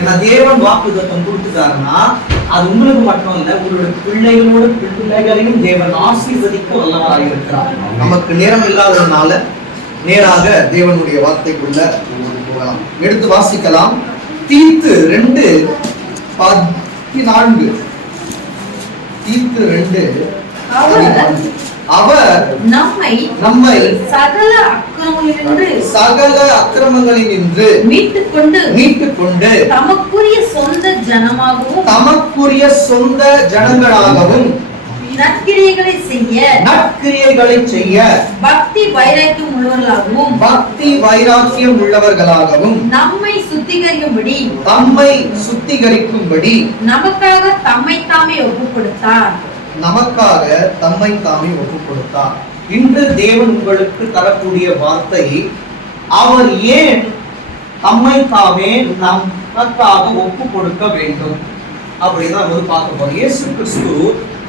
ஏன்னா தேவன் வாக்குத்தத்தம் கொடுத்துட்டாருன்னா அது உங்களுக்கு மட்டும் இல்ல, உங்களுடைய பிள்ளைகளையும் தேவன் ஆசீர்வதிக்க வல்லவராக இருக்கிறார். நமக்கு நேரம் இல்லாததுனால நேராக தேவனுடைய வார்த்தைக்குள்ள போகலாம். எடுத்து வாசிக்கலாம். தீத்து 2:14. தீத்து 2:14. அவர் நம்மை சகல அக்கிரமங்களினின்று மீட்டுக்கொண்டு தமக்குரிய சொந்த ஜனங்களாகவும் நற்கிரியைகளை செய்ய பக்தி வைராக்கியம் உள்ளவர்களாகவும் நம்மை சுத்திகரிக்கும்படி நமக்காக தம்மை தாமே ஒப்புக் கொடுத்தார். இன்று தேவன் உங்களுக்கு தரக்கூடிய வார்த்தை, அவர் ஏன் தம்மை தாமே நமக்காக ஒப்பு கொடுக்க வேண்டும் அப்படிதான் பார்க்க போறோம். இயேசு கிறிஸ்து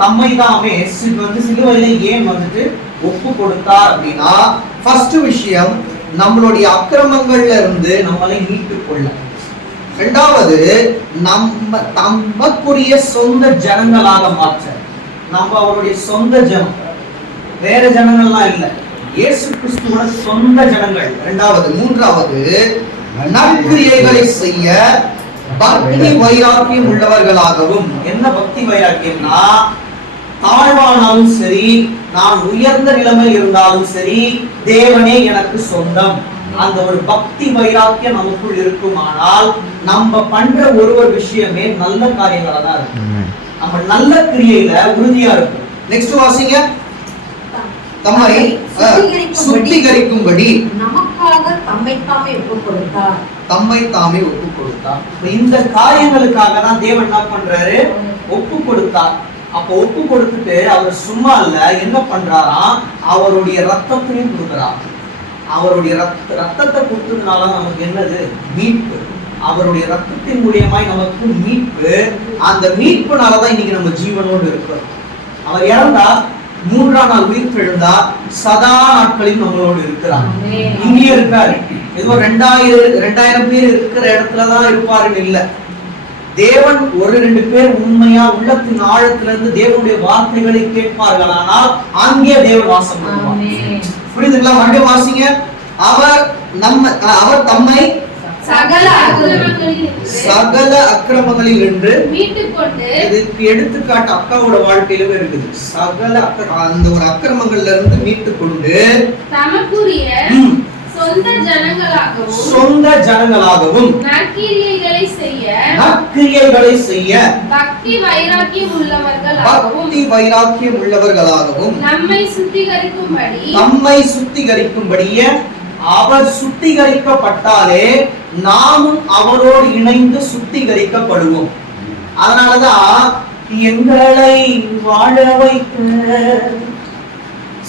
தம்மை தாமே சிலுவையில ஏன் ஒப்பு கொடுத்தார் அப்படின்னா, ஃபர்ஸ்ட் விஷயம் நம்மளுடைய அக்கிரமங்கள்ல இருந்து நம்மளை மீட்டுக் கொள்ள. இரண்டாவது, நமக்குரிய சொந்த ஜனங்களாக மாற்ற. நம்ம அவருடைய சொந்த ஜனம், வேற ஜனங்கள்லாம் இல்ல, இயேசு கிறிஸ்துவோட சொந்த ஜனங்கள். இரண்டாவது. மூன்றாவது, நற்கிரியைகளை செய்ய பக்தி வைராக்கியம் உள்ளவர்களாகவும். என்ன பக்தி வைராக்கியம்னா, தாழ்வானாலும் சரி, நான் உயர்ந்த நிலைமையில் இருந்தாலும் சரி, தேவனே எனக்கு சொந்தம். அந்த ஒரு பக்தி வைராக்கியம் நமக்குள் இருக்குமானால் நம்ம பண்ற ஒரு விஷயமே நல்ல காரியங்களா தான் இருக்கும். நம்ம நல்ல கிரியையில உறுதியா இருக்கும். நெக்ஸ்ட் வாசிங்க. தம்மை சுத்திகரிக்கும்படி நமக்காக தம்மை தாமே ஒப்பு கொடுத்தார். இந்த காரியங்களுக்காக தான் தேவன் என்ன பண்றாரு? ஒப்பு கொடுத்தார். அப்ப ஒப்பு கொடுத்துட்டு அவர் சும்மா இல்ல, என்ன பண்றாராம்? அவருடைய ரத்தத்தையும் கொடுக்கிறார். அவருடைய ரத்தத்தை கொடுத்ததுனால நமக்கு என்னது? மீட்பு. அவருடைய ரத்தத்தின் மூலியமாய் நமக்கு மீட்பு. அந்த மீட்புனாலதான் இன்னைக்கு நம்ம ஜீவனோடு இருக்கிறோம். அவர் இறந்தா 3ஆம் நாள் உயிர்த்தெழுந்தா சதா நாட்களில் நம்மளோடு இருக்கிறார். இங்கே இருக்காரு. ஏதோ 2000 பேர் இருக்கிற இடத்துலதான் இருப்பாருன்னு இல்ல. தேவன் 1-2 பேர் உண்மையா உள்ளத்தின் ஆழத்திலிருந்து தேவனுடைய வார்த்தைகளை கேட்பார்களானால் அங்கே தேவன் வாசம் பண்ணுவார். புரியுதுங்களா? மறுபடியும் வாசிங்க. அவர் தம்மை சகல அக்கிரமங்களில் என்று மீட்டுக்கொண்டு. இதுக்கு எடுத்துக்காட்டு அக்காவோட வாழ்க்கையிலும் இருக்குது. சகல அந்த ஒரு அக்கிரமங்கள்ல இருந்து மீட்டுக்கொண்டு தமக்குரிய சொந்த ஜனங்களாகவும் நற்கிரியைகளை செய்ய பக்தி வைராக்கியம் உள்ளவர்களாகவும் நம்மை சுத்திகரிக்கும்படியே அவர் சுத்திகரிக்கப்பட்டாலே நாமும் அவரோடு இணைந்து சுத்திகரிக்கப்படுவோம். அதனாலதான் எங்களை வாழ வைக்க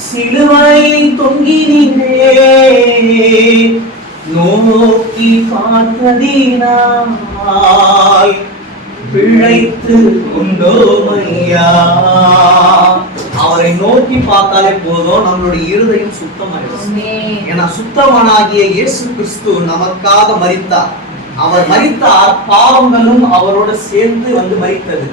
சிலுவை தொங்கினீரே, நோக்கி பார்த்ததினால் பிழைத்து கொண்டோமையா. அவரை நோக்கி பார்த்தாலே போதும், நம்மளுடைய இருதயம் சுத்தமாயிடும். ஏன்னா சுத்தமானாகிய இயேசு கிறிஸ்து நமக்காக மரித்தார். அவர் மரித்தார், பாவங்களும் அவரோட சேர்ந்து மரித்தது.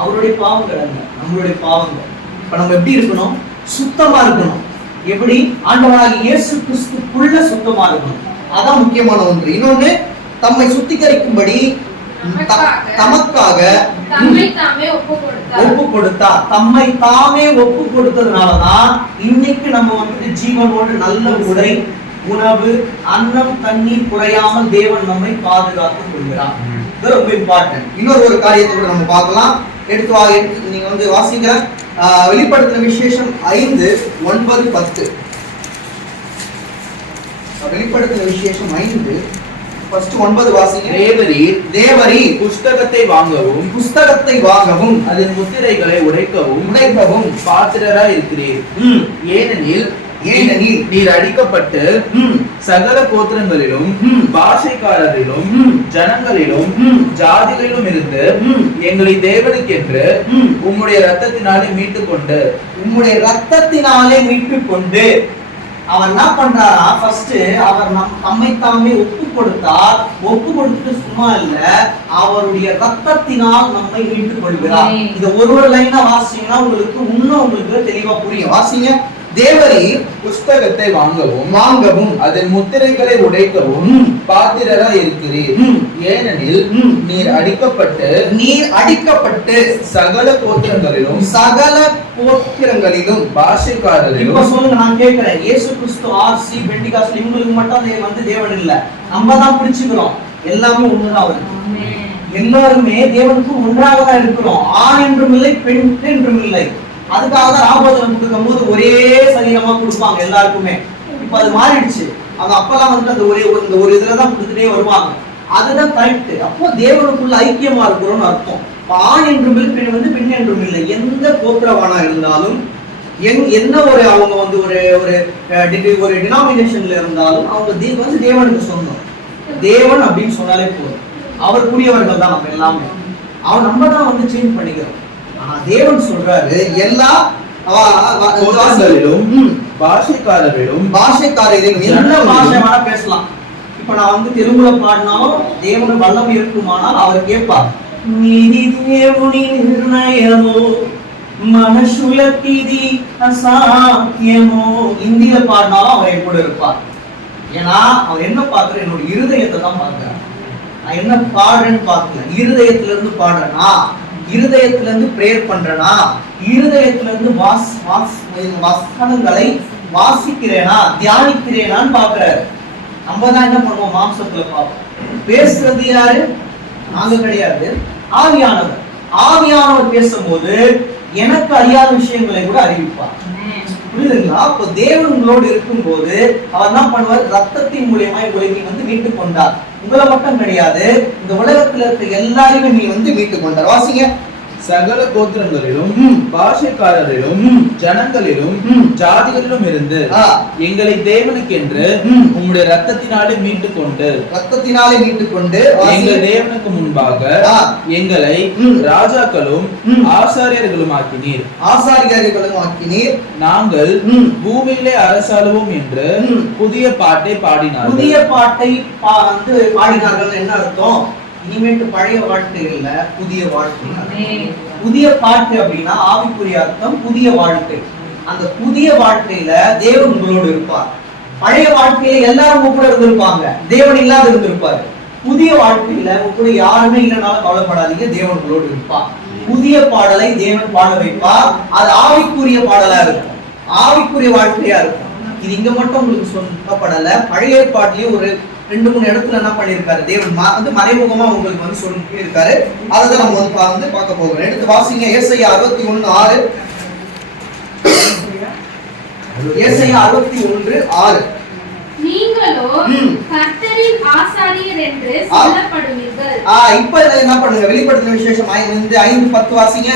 அவருடைய பாவங்கள் அல்ல, நம்மளுடைய பாவங்கள். இப்ப நம்ம எப்படி இருக்கணும்? சுத்தமா இருக்கணும். எப்படி? ஆண்டவராகிய இயேசு கிறிஸ்துக்குள்ள சுத்தமா இருக்கணும். அதான் முக்கியமான ஒன்று. இன்னொன்னு, தம்மை சுத்திகரிக்கும்படி தமக்காக ஒப்பு கொடுத்தார். தம்மை தாமே ஒப்பு கொடுத்ததுனாலதான் இன்னைக்கு நம்ம ஜீவனோடு நல்ல உடை, உணவு, அன்னம், தண்ணீர் குறையாமல் தேவன் நம்மை பாதுகாத்துக் கொள்கிறார். இது ரொம்ப இம்பார்ட்டன்ட். இன்னொரு காரியத்தை கூட நம்ம பார்க்கலாம். எடுத்து நீங்க வாசிக்கிற வெளிப்படுத்தின விசேஷம் 5:9-10. வெளிப்படுத்தின விசேஷம் 5 ஃபர்ஸ்ட் 9 வாசிங்க. தேவரீர் புஸ்தகத்தை வாங்கவும் அதன் முத்திரைகளை உடைக்கவும் பாத்திரராய் இருக்கிறீர். ஏனெனில் நீர் அடிக்கப்பட்டு சகல கோத்திரங்களிலும் பாஷைக்காரரிலும் ஜனங்களிலும் ஜாதிகளிலும் இருந்து எங்களை தேவனுக்கென்று உம்முடைய ரத்தத்தினாலே மீட்டுக்கொண்டு அவர் என்ன பண்றாரா, ஃபர்ஸ்ட் அவர் தம்மை தாமே ஒப்பு கொடுத்தார். ஒப்பு கொடுத்துட்டு சும்மா இல்ல, அவருடைய ரத்தத்தினால் நம்மை மீட்டுக் கொள்கிறார். இத ஒரு லைனா வாசிங்கன்னா உங்களுக்கு தெளிவா புரியும். வாசிங்க. தேவரீர் புஸ்தகத்தை வாங்கவும் அதன் முத்திரைகளை உடைக்கவும் பாத்திரரா இருக்கிறீர். ஏனெனில் நீர் அடிக்கப்பட்டு சகல கோத்திரங்களிலும் பாஷைக்காரரிலும். இப்ப சொல்லுங்க, நான் கேட்கிறேன், இயேசு கிறிஸ்து ஆர்சி பெண்டிகாஸ்ல இவங்களுக்கு மட்டும் வந்து தேவன் இல்ல, நம்ம தான் பிடிச்சுக்கிறோம். எல்லாமே ஒண்ணுதான் அவரு. எல்லாருமே தேவனுக்கு ஒன்றாக தான் இருக்கிறோம். ஆண் என்றும் இல்லை, பெண் என்றும் இல்லை. அதுக்காக தான் ராபோஜனம் கொடுக்கும் போது ஒரே சரீரமா கொடுப்பாங்க எல்லாருக்குமே. இப்ப அது மாறிடுச்சு. அவங்க அப்பெல்லாம் வந்து அந்த ஒரு இதுலதான் கொடுத்துட்டே வருவாங்க. அதுதான் கரெக்ட். அப்போ தேவனுக்குள்ள ஐக்கியமா இருக்கிறோம்னு அர்த்தம். ஆண் என்றும் இல்லை, பெண் வந்து பெண் என்றும் இல்லை. எந்த கோத்திரவானா இருந்தாலும், என்ன அவங்க வந்து ஒரு டினாமினேஷன்ல இருந்தாலும் அவங்க வந்து தேவனுக்கு சொந்தம். தேவன் அப்படின்னு சொன்னாலே போதும், அவருக்குரியவர்கள் தான் நம்ம எல்லாமே. நம்ம தான் வந்து சேஞ்ச் பண்ணிக்கிறோம். தேவன் சொல்றாரு எல்லா பாஷைக்காரரிலும் என்ன பாஷை வேணா பேசலாம். இப்ப நான் வந்து தெலுங்குல பாடினாலும் தேவன வல்லம் இருக்குமானால் அவர் கேட்பார். நீதி தேவனின் நிர்ணயமோ மனசுலக்கிதி அசாத்தியமோ. இந்தியில பாடினாலும் அவர் என் கூட இருப்பார். ஏன்னா அவர் என்ன பார்க்கிற, என்னோட இருதயத்தை தான் பார்க்கிறார். நான் என்ன பாடுறேன்னு பார்க்கல, இருதயத்துல இருந்து பாடுறேனா, இருதயத்துல இருந்து பிரேயர் பண்றேனா, இருதயத்துல இருந்து வசனங்களை வாசிக்கிறேனா, தியானிக்கிறேனான்னு பாக்குறாரு. நம்ம தான் என்ன பண்ணுவோம், மாம்சத்துல பார்ப்போம். பேசுறது யாரு? நாங்க கிடையாது, ஆவியானவர். ஆவியானவர் பேசும்போது எனக்கு அறியாத விஷயங்களை கூட அறிவிப்பார். புரியுதுங்களா? அப்போ தேவன் உங்களோடு இருக்கும் போது அவர் என்ன பண்ணுவார், ரத்தத்தின் மூலியமா உலகை வந்து மீட்டுக் கொண்டார். உங்களை மட்டும் கிடையாது, இந்த உலகத்துல இருக்க எல்லாரையுமே நீ வந்து மீட்டுக் கொண்டார். வாசிங்க. சகல கோத்திரங்களிலும் பாஷைக்காரரிலும் ஜனங்களிலும் ஜாதிகளிலும் இருந்து எங்களை தேவனுக்கென்று உம்முடைய ரத்தத்தினாலே மீட்டுக் கொண்டு எங்கள் தேவனுக்கு முன்பாக எங்களை ராஜாக்களும் ஆசாரியர்களும் ஆக்கினீர். நாங்கள் பூமியிலே அரசாளுவோம் என்று புதிய பாட்டை பாடினார்கள். புதிய பாட்டை வந்து பாடினார்கள் என்ன அர்த்தம்? இனிமேட்டு பழைய வாழ்க்கை இல்ல, புதிய வாழ்க்கை. புதிய பாட்டு அப்படின்னா ஆவிக்குரிய அர்த்தம் புதிய வாழ்க்கை. அந்த புதிய வாழ்க்கையில தேவன் உங்களோடு இருப்பார். பழைய வாழ்க்கையில எல்லாரும் கூட இருந்திருப்பாங்க, தேவன் இல்லாத இருந்திருப்பாரு. புதிய வாழ்க்கையில கூட யாருமே இல்லைனாலும் கவலைப்படாதீங்க, தேவன் உங்களோடு இருப்பார். புதிய பாடலை தேவன் பாட வைப்பார். அது ஆவிக்குரிய பாடலா இருக்கும், ஆவிக்குரிய வாழ்க்கையா இருக்கும். இது இங்க மட்டும் உங்களுக்கு சொல்லப்படல, பழைய பாட்டிலையும் ஒரு 2-3 இடத்துல என்ன பண்ணிருக்காரு தேவன் வந்து மறைமுகமா உங்களுக்கு வந்து சொல்லிட்டே இருக்காரு. அதை நம்ம வந்து பார்க்க போகிறோம். எடுத்து வாசிங்க. ஏசாயா 61:6. ஏசாயா 61:6. நீங்களோ கர்த்தரின் ஆசாரியர் என்று சொல்லப்படுவீர்கள். இப்போ என்ன பண்ணுங்க, வெளிப்படுத்தின விசேஷம் 5:10 வாசிங்க.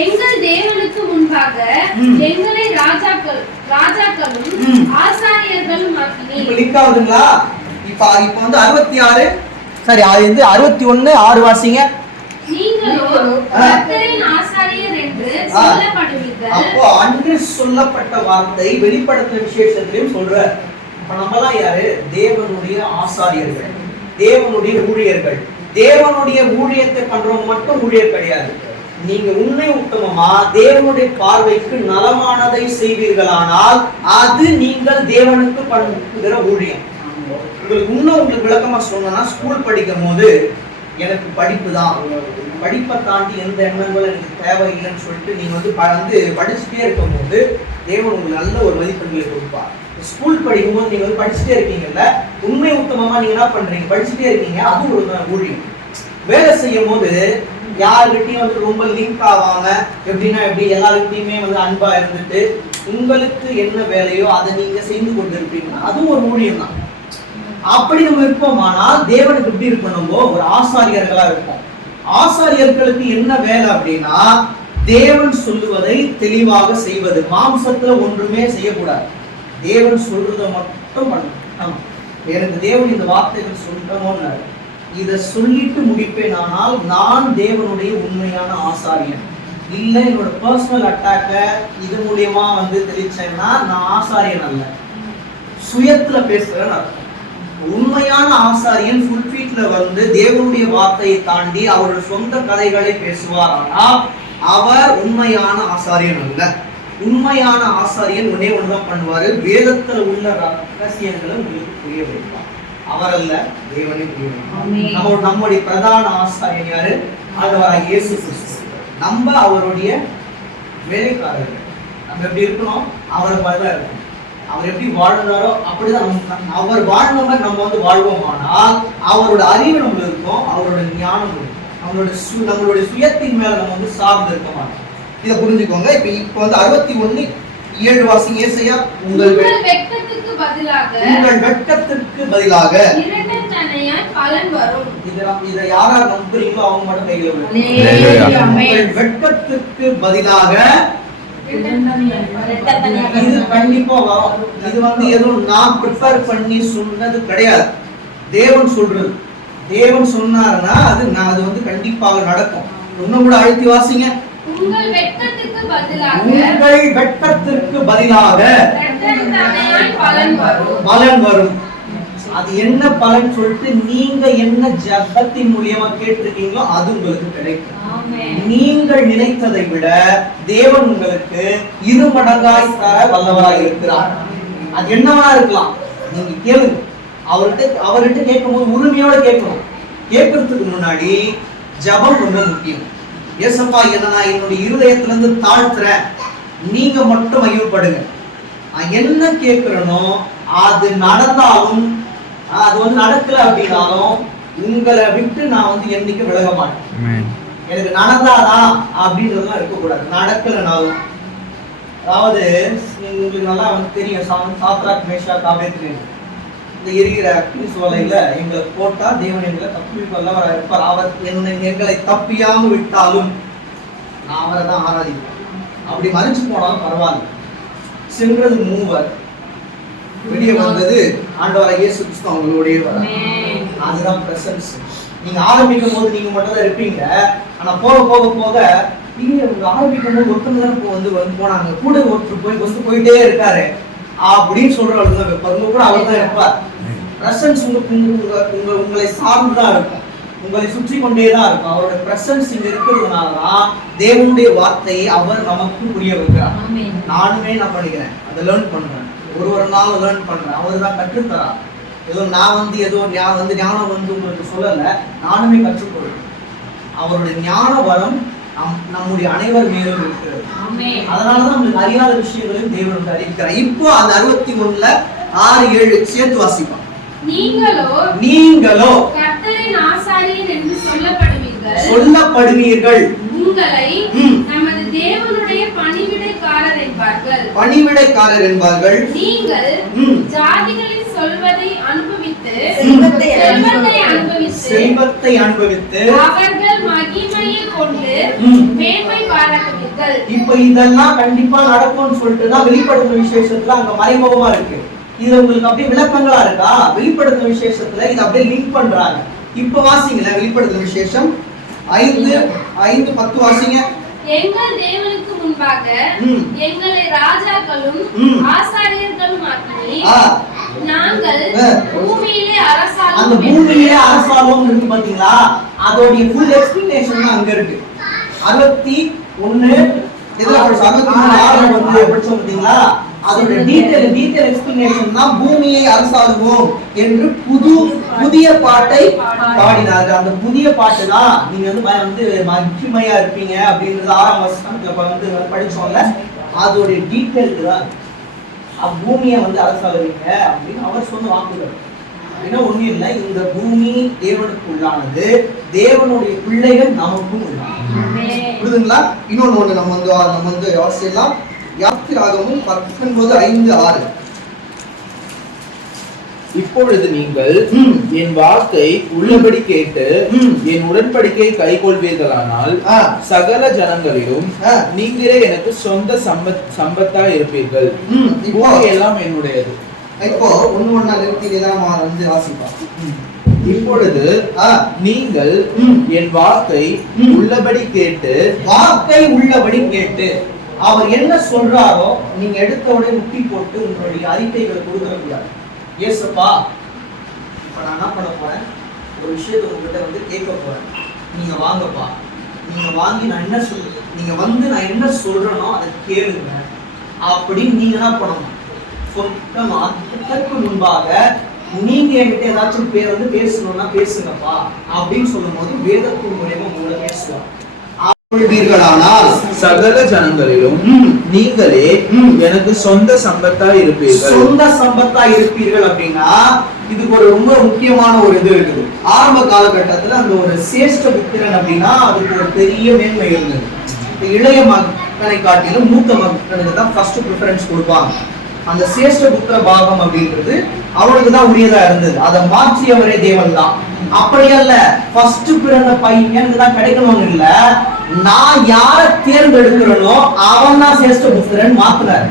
எங்கள் தேவனுக்கு முன்பாக எங்களை ராஜாக்களும் ஆசாரியர்களும் ஆக்கினீர். இப்போ லிங்க் ஆகுதுங்களா? இப்போ வந்து 66 சரி, அது வந்து 61:6 வாசிங்க. நீங்களோ கர்த்தரின் ஆசாரியர் என்று சொல்லப்படுவீர்கள். அப்போ அன்று சொல்லப்பட்ட வார்த்தை வெளிப்படுத்தின விசேஷத்திலும் சொல்றார். அப்ப நம்மலாம் யாரு? தேவனுடைய ஆசாரியர்கள், தேவனுடைய ஊழியர்கள். தேவனுடைய ஊழியத்தை பண்றவங்க மட்டும் ஊழியர் கிடையாது. நீங்க உண்மை உத்தமமா தேவனுடைய பார்வைக்கு நலமானதை செய்வீர்களானால் அது நீங்கள் தேவனுக்கு பண்ணுகிற ஊழியம். உங்களுக்கு விளக்கமா சொன்னா, ஸ்கூல் படிக்கும் போது எனக்கு படிப்பு தான், படிப்பை தாண்டி எந்த எண்ணங்களும் எனக்கு தேவையில்லைன்னு சொல்லிட்டு நீங்க வந்து படிச்சுட்டே இருக்கும் போது தேவன் உங்களுக்கு நல்ல ஒரு மதிப்பெண்களை கொடுப்பார். ஸ்கூல் படிக்கும் போது நீங்க வந்து படிச்சுட்டே இருக்கீங்கல்ல, உண்மை உத்தமமா நீங்க என்ன பண்றீங்க, படிச்சுட்டே இருக்கீங்க, அது ஒரு ஊழியம். வேலை செய்யும் போது யாருக்கிட்டையும் வந்து ரொம்ப லிங்க் ஆகாம, எப்படின்னா எப்படி எல்லாருக்கிட்டையுமே வந்து அன்பா இருந்துட்டு உங்களுக்கு என்ன வேலையோ அதை நீங்க செய்து கொண்டு இருப்பீங்கன்னா அதுவும் ஒரு ஊழியம் தான். அப்படி நம்ம இருப்போமானால் தேவனுக்கு எப்படி இருக்கணுமோ ஒரு ஆசாரியர்களா இருப்போம். ஆசாரியர்களுக்கு என்ன வேலை அப்படின்னா தேவன் சொல்லுவதை தெளிவாக செய்வது. மாம்சத்துல ஒன்றுமே செய்யக்கூடாது, தேவன் சொல்றதை மட்டும் பண்ணணும். எனக்கு தேவன் இந்த வார்த்தைகள் சொல்லணும்னு இதை சொல்லிட்டு முடிப்பேன், ஆனால் நான் தேவனுடைய உண்மையான ஆசாரியன். இல்ல என்னோட பர்சனல் அட்டாக்க இது மூலியமா வந்து தெளிச்சேன்னா நான் ஆசாரியன் அல்ல, சுயத்துல பேசுறேன்னு அர்த்தம். உண்மையான ஆசாரியன் ஃபுல்ஃபீட்ல வந்து தேவனுடைய வார்த்தையை தாண்டி அவருடைய சொந்த கதைகளை பேசுவார். ஆனால் அவர் உண்மையான ஆசாரியன் அல்ல. உண்மையான ஆசாரியன் ஒன்னே ஒன்றுதான் பண்ணுவாரு, வேதத்துல உள்ள ரகசியங்களை உங்களுக்கு புரிய வைப்பார். அவர் அல்ல, தேவனே புரிய வைப்பார். நம்முடைய பிரதான ஆசாரியன் யாரு? ஆண்டவராகிய இயேசு கிறிஸ்து. நம்ம அவருடைய வேலைக்காரர்கள். நம்ம எப்படி இருக்கணும்? அவரை மாதிரிதான் இருக்கணும். அவர் எப்படி வாழ்ந்தாரோ அப்படிதான் அவர் வாழ்ந்த மாதிரி நம்ம வந்து வாழ்வோமானால் அவரோட அறிவு நம்மளுக்கு இருக்கும், அவரோட ஞானம் இருக்கும். நம்மளுடைய சுயத்தின் மேல நம்ம வந்து சார்ந்து இருக்க மாட்டோம். இதை புரிஞ்சுக்கோங்க. இப்ப வந்து 61:7 வாசிங்க. ஏசாயா, உங்கள் வெட்கத்துக்கு பதிலாக பலன் வரும். இதை யாரா நம்புறீங்களோ அவங்க மட்டும் கையில விடுங்க. உங்கள் வெட்கத்துக்கு பதிலாக இது கண்டிப்பா வரும். இது வந்து எதுவும் நான் ப்ரிப்பேர் பண்ணி சொன்னது கிடையாது, தேவன் சொல்றது. தேவன் சொன்னாருன்னா அது வந்து கண்டிப்பாக நடக்கும். இன்னும் கூட அழுத்தி வாசிங்க. உங்கள் வெட்கத்துக்கு பதிலாக பலன் வரும். அது என்ன பலன் சொல்லிட்டு நீங்க என்ன ஜபத்தின் மூலியமா கேட்டிருக்கீங்களோ அது உங்களுக்கு கிடைக்கும். நீங்கள் நினைத்ததை விட தேவன் உங்களுக்கு 2 மடங்காய் தர வல்லவராய் இருக்கிறார். அது என்னவா இருக்கலாம், நீங்க கேளுங்க. அவர்கிட்ட கேட்கும்போது உரிமையோட கேட்கணும். கேட்கறதுக்கு முன்னாடி ஜபம் ரொம்ப முக்கியம். ஏசப்பா, நான் என்னுடைய இருதயத்துல இருந்து தாழ்த்துறேன், நீங்க மட்டும் மையப்படுங்க. நான் என்ன கேட்கிறேனோ அது நடந்தாலும், அது வந்து நடக்கல அப்படின்னாலும் உங்களை விட்டு நான் வந்து என்னைக்கு விலக மாட்டேன். எனக்கு நடந்தாதான் அப்படின்றதுலாம் இருக்கக்கூடாது, நடக்கலனாலும். அதாவது உங்களுக்கு நல்லா வந்து தெரியும், சாத்ராக் மேஷாக் ஆபேத்நேகோ இந்த எரிகிற அக்னி சோலையில எங்களை போட்டா தேவன் எங்களை தப்பிக்கொள்ளவராக இருப்பார். அவர் எங்களை தப்பியாம விட்டாலும் நான் அவரை தான் ஆராதிப்பேன். அப்படி மறிச்சு போனாலும் பரவாயில்ல. சென்றது 3 வெளியே வந்தது ஆண்டவராகிய இயேசு கிறிஸ்து அவங்களுடைய வர. அதுதான் பிரசன்ஸ். நீங்க ஆரம்பிக்கும் போது நீங்க மட்டும் தான் இருப்பீங்க. ஆனா போக போக போக நீங்க ஆரம்பிக்கும் போது ஒருத்தங்க வந்து போனாங்க, கூட ஒருத்தர் போயிட்டே இருக்காரு அப்படின்னு சொல்றவங்க கூட அவர் தான் இருப்பார். பிரசன்ஸ் உங்களை சார்ந்துதான் இருக்கும், உங்களை சுற்றி கொண்டே தான் இருக்கும். அவரோட பிரசன்ஸ் இங்க இருக்கிறதுனாலதான் தேவனுடைய வார்த்தையை அவர் நமக்கு புரிய வைக்கிறார். நானுமே நான் பண்ணிக்கிறேன், அதை லேர்ன் பண்றேன், ஒரு நாள் லேர்ன் பண்றேன். அவர் தான் கற்றுத்தரார். ஏதோ நான் வந்து ஞானம் வந்து உங்களுக்கு சொல்லல, நானுமே கற்றுக்கொள்றேன். அவருடைய ஞான வரம் நம்முடைய அனைவர் மேலும் இருக்கிறது. அதனாலதான் நம்மளுக்கு அறியாத விஷயங்களையும் தேவன் அறிவிக்கிறார். இப்போ அந்த 61:6-7 சேர்த்து வாசிப்போம். நீங்களோ கர்த்தரின் ஆசாரியன் என்று சொல்லப்படுவீர்கள். உங்களை நமது தேவனுடைய பணிவிடைக்காரர் என்பார்கள். நீங்கள் ஜாதிகளின் சொல்வதை அனுபவித்து செல்வத்தை அனுபவித்து அவர்கள் மகிமையை கொண்டு மேன்மை பாராட்டுவீர்கள். இப்ப இதெல்லாம் கண்டிப்பா நடக்கும்னு சொல்லிட்டு தான் வெளிப்படுத்தும் விசேஷத்துல அங்க மறைமுகமா இருக்கு. இது உங்களுக்கு அப்படியே விளக்கங்களா இருக்கா? வெளிப்படுத்தும் விசேஷத்துல இது அப்படியே லிங்க் பண்றாங்க. இப்ப வாசிங்களேன், வெளிப்படுத்தும் விசேஷம் 5:10 வாசிங்க. எங்கள் தேவனுக்கு முன்பாக எங்களை ராஜாக்களும் ஆசாரியர்களும் ஆக்கி நாங்கள் பூமியிலே அரசாளுவோம் இருக்கு பாத்தீங்களா? அதோட ஃபுல் எக்ஸ்பிளனேஷன் அங்க இருக்கு. 61 இதுல 63 வந்து படிச்சோம் பாத்தீங்களா? அதோட டீடைல் எக்ஸ்பிளனேஷன் தான் பூமியை அரசாளுவோம் என்று புதிய பாட்டை பாடினார்கள். அந்த புதிய பாட்டு தான் நீங்க வந்து மகிமையா இருப்பீங்க அப்படின்றது 6ஆம் வசனத்துல வந்து படிச்சோம்ல, அதோட டீடைல் தான் பூமியை வந்து அரசாளுவீங்க அப்படின்னு அவர் சொன்ன வாக்குகள். அப்படின்னா ஒண்ணும் இல்லை, இந்த பூமி தேவனுக்கு உள்ளானது, தேவனுடைய பிள்ளைகள் நமக்கும் உள்ளானது. புரியுதுங்களா? இன்னொன்னு நம்ம வந்து யோசிக்கலாம். யாத்திராகமும் 19:5-6. இப்பொழுது நீங்கள் என் வார்த்தை உள்ளபடி கேட்டு என் உடன்படிக்கை கைக்கொள்வீர்களானால் சகல ஜனங்களிலும் நீங்களே எனக்கு சொந்த சம்பத்தா இருப்பீர்கள். எல்லாம் என்னுடையது. இப்போ ஒண்ணு நிறுத்திதான் வந்து வாசிப்பா. இப்பொழுது நீங்கள் என் வாக்கை உள்ளபடி கேட்டு அவர் என்ன சொல்றாரோ நீங்க எடுத்த உடனே முட்டி போட்டு உங்களுடைய அறிக்கைகளை கொடுக்க கூடாது. ஏசப்பா, இப்ப நான் என்ன பண்ண போறேன், ஒரு விஷயத்தை உங்ககிட்ட வந்து கேட்க போறேன், நீங்க வாங்கப்பா, நீங்க வாங்கி நான் என்ன நீங்க வந்து நான் என்ன சொல்றேனோ அதை கேளுங்க அப்படின்னு நீங்க என்ன பண்ணணும். அதற்கு முன்பாக நீங்க என்கிட்ட ஏதாச்சும் பேர் வந்து பேசணும்னா பேசுங்கப்பா அப்படின்னு சொல்லும் போது வேதத்தின் மூலமா உங்களை பேசுவார். சகல ஜனங்களிலும் நீங்களே எனக்கு சொந்த சம்பத்தா இருப்பீர்கள் அப்படின்னா இதுக்கு ஒரு ரொம்ப முக்கியமான ஒரு இது இருக்குது. ஆரம்ப காலகட்டத்துல அந்த ஒரு சேஷ்ட புத்திரன் அப்படின்னா அதுக்கு ஒரு பெரிய மேன்மை இருந்தது. இளைய மகனை காட்டிலும் மூத்த மகனுக்கு தான் ஃபர்ஸ்ட் ப்ரிஃபரன்ஸ் கொடுப்பாங்க. அந்த சேஷ்ட புத்திர பாகம் அப்படின்றது அவனுக்கு தான் உரியதா இருந்தது. அதை மாற்றியவரே தேவன் தான். அப்படி அல்ல, ஃபர்ஸ்ட் பிறந்த பையனுக்கு தான் கிடைக்கணும்னு இல்ல, நான் யாரை தேர்ந்தெடுக்கிறனோ அவன் தான் சேஷ்ட புத்திரன் மாத்தினார்.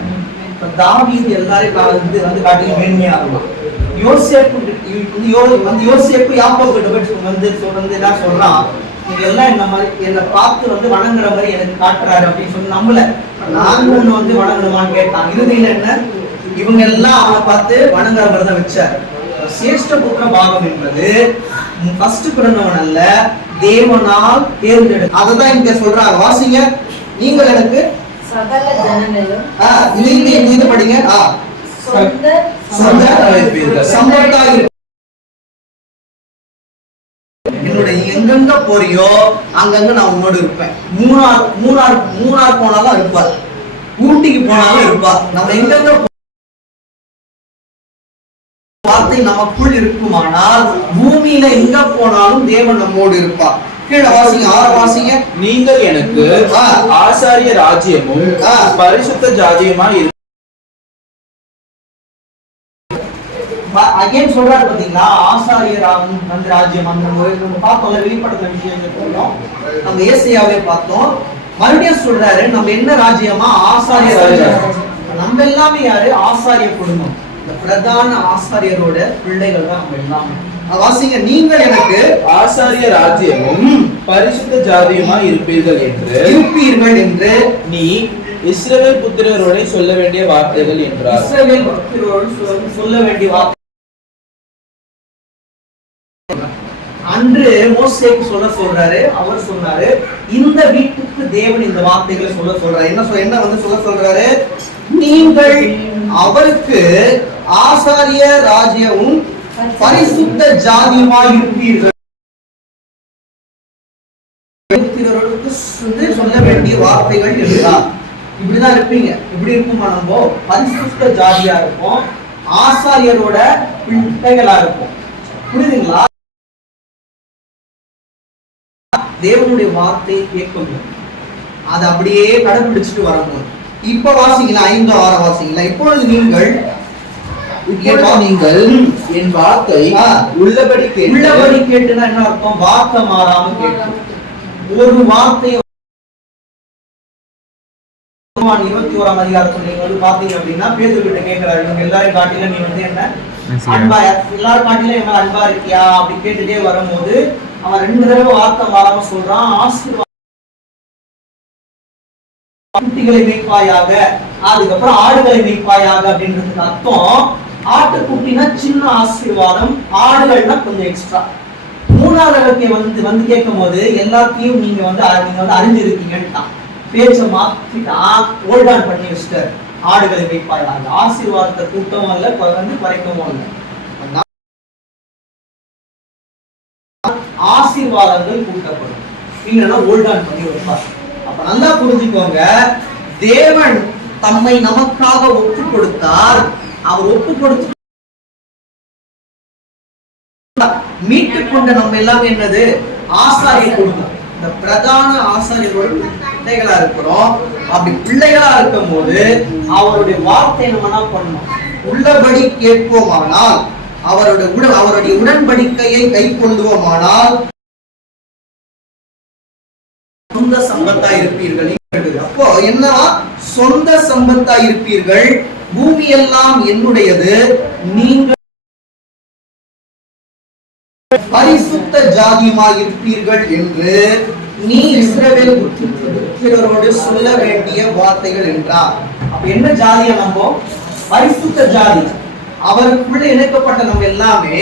தாவீது எல்லாரையும் வந்து காட்டிலும் மேன்மையா இருக்கும். யோசேப்பு யாக்கோபு கிட்ட போய் வந்து என்ன சொல்றான், நீங்க எல்லாம் என்ன மாதிரி என்னை பார்த்து வந்து வணங்குற மாதிரி எனக்கு காட்டுறாரு அப்படின்னு சொல்லி நம்மள நாங்க ஒண்ணு வந்து வணங்கணுமான்னு கேட்டான். இறுதியில என்ன, இவங்க எல்லாம் அவனை பார்த்து வணங்குற மாதிரி தான் வச்சார். சேஷ்ட புத்திர பாகம் என்பது ஃபர்ஸ்ட் பிறந்தவன் அல்ல, தேவனால் தேர்ந்தெடு. அததான் இங்க சொல்றாங்க. வாசிங்க, நீங்கள் எனக்கு சகல ஜனங்களும் இது படிங்க. என்னுடைய எங்கெங்க போறியோ அங்கங்க நான் உன்னோடு இருப்பேன். மூணார் போனாலும் இருப்பார், ஊட்டிக்கு போனாலும் இருப்பார். நம்ம எங்கெங்க வார்த்தை நமக்குள் இருக்குமானால் பூமியில எங்க போனாலும் தேவன் நம்மோடு இருப்பார். கீழே வாசிங்க, 6 வாசிங்க. நீங்கள் எனக்கு ஆசாரிய ராஜ்யமும் பரிசுத்த ஜாதியுமா அகைன் சொல்றாரு பாத்தீங்களா, ஆசாரியர் வந்து ராஜ்யம். அந்த நம்ம பார்த்தோம்ல, வெளிப்படுத்த விஷயங்கள் போனோம், நம்ம ஏசாயாவே பார்த்தோம். மறுபடியும் சொல்றாரு நம்ம என்ன ராஜ்யமா, ஆசாரிய ராஜ்யம். நம்ம எல்லாமே யாரு, ஆசாரிய குடும்பம். இந்த பிரதான ஆசாரியரோட பிள்ளைகள் தான் நம்ம எல்லாமே. வாசிங்க, நீங்கள் எனக்கு ஆசாரிய ராஜ்யமும் பரிசுத்த ஜாதியுமா இருப்பீர்கள் என்று நீ இஸ்ரவேல் புத்திரரோட சொல்ல வேண்டிய வார்த்தைகள் என்றார். இஸ்ரவேல் புத்திரரோடு சொல்ல வேண்டிய வார்த்தை அன்று மோசேக்கு சொல்றாரு. அவர் சொன்னாரு, இந்த வீட்டுக்கு தேவன் இந்த வார்த்தைகளை சொல்றாரு. என்ன வந்து சொல்றாரு, நீங்கள் அவருக்கு ஆசாரிய ராஜ்யமும் பரிசுத்த ஜாதியுமாய் இருப்பீர்கள். சொல்ல வேண்டிய வார்த்தைகள் என்றார். இப்படிதான் இருப்பீங்க. இப்படி இருக்குமா, நம்ம பரிசுத்த ஜாதியா இருப்போம், ஆசாரியரோட பிள்ளைகளா இருப்போம். புரியுதுங்களா? தேவனுடைய வார்த்தையை கேட்கணும், அதை அப்படியே கடைபிடிச்சிட்டு வரணும். இப்ப வாசிங்களா, 5, 6 வாசிங்களா. இப்பொழுது நீங்கள் என் வார்த்தை உள்ளபடி கேட்டுனா என்ன அர்த்தம், வார்த்தை மாறாம கேட்டு. ஒரு வார்த்தையை 21ஆம் அதிகாரத்துல நீங்க வந்து பாத்தீங்க அப்படின்னா பேதுரு கிட்ட கேக்குறாரு, இவங்க எல்லாரும் காட்டில நீ வந்து என்ன அன்பா, எல்லாரும் காட்டில என்ன அன்பா இருக்கியா அப்படி கேட்டுட்டே வரும்போது அவன் 2 தடவை வார்த்தை மாறாம சொல்றான், குட்டிகளை மேய்ப்பாயாக, அதுக்கப்புறம் ஆடுகளை மேய்ப்பாயாக. அப்படின்றதுக்கு அர்த்தம், ஆட்டுக்குட்டினா சின்ன ஆசீர்வாதம், ஆடுகள்னா கொஞ்சம் எக்ஸ்ட்ரா. 3வது வந்து கேட்கும் போது எல்லாத்தையும் நீங்க வந்து அறிஞ்சிருக்கீங்கன்னு பேச்ச மாத்திட்டான், ஓல்டான் பண்ணி வச்சுட்டார். ஆடுகளை மேய்ப்பாயாக, ஆசீர்வாதத்தை கூட்டவும் இல்லை, குறைக்கவும் இல்லை, ஆசீர்வாதங்கள் கூட்டப்படும். நீங்க ஓல்டான் பண்ணி வைப்பார். அப்ப நல்லா புரிஞ்சுக்கோங்க, தேவன் தம்மை நமக்காக ஒப்பு கொடுத்தார். அவர் ஒப்பு கொடுத்து மீட்டுக் கொண்ட நம்ம எல்லாமே என்னது, ஆசாரிய குடும்பம். இந்த பிரதான ஆசாரியரோட பிள்ளைகளா இருக்கிறோம். அப்படி பிள்ளைகளா இருக்கும் போது அவருடைய வார்த்தை நம்ம என்ன பண்ணணும், உள்ளபடி கேட்போமானால், அவருடைய உடன்படிக்கையை கை கொள்ளுவோமானால் சொந்த சம்பத்தா இருப்பீர்கள். அப்போ என்னவா, சொந்த சம்பத்தா இருப்பீர்கள். பூமி எல்லாம் என்னுடையது, நீங்கள் பரிசுத்த ஜாதியுமாய் இருப்பீர்கள் என்று நீ இஸ்ரவேல் புத்திரரோடு சொல்ல வேண்டிய வார்த்தைகள் என்றார். அப்ப என்ன ஜாதியா நம்ம? பரிசுத்த ஜாதி. அவருக்குள்ள இணைக்கப்பட்ட நம்ம எல்லாமே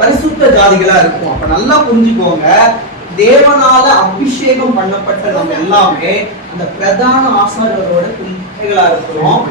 பரிசுத்த ஜாதிகளா இருக்கும். அப்ப நல்லா புரிஞ்சுக்கோங்க, தேவனால அபிஷேகம் பண்ணப்பட்ட நம்ம எல்லாமே அந்த பிரதான ஆசாரியரோட பிள்ளைகளா இருக்கிறோம்.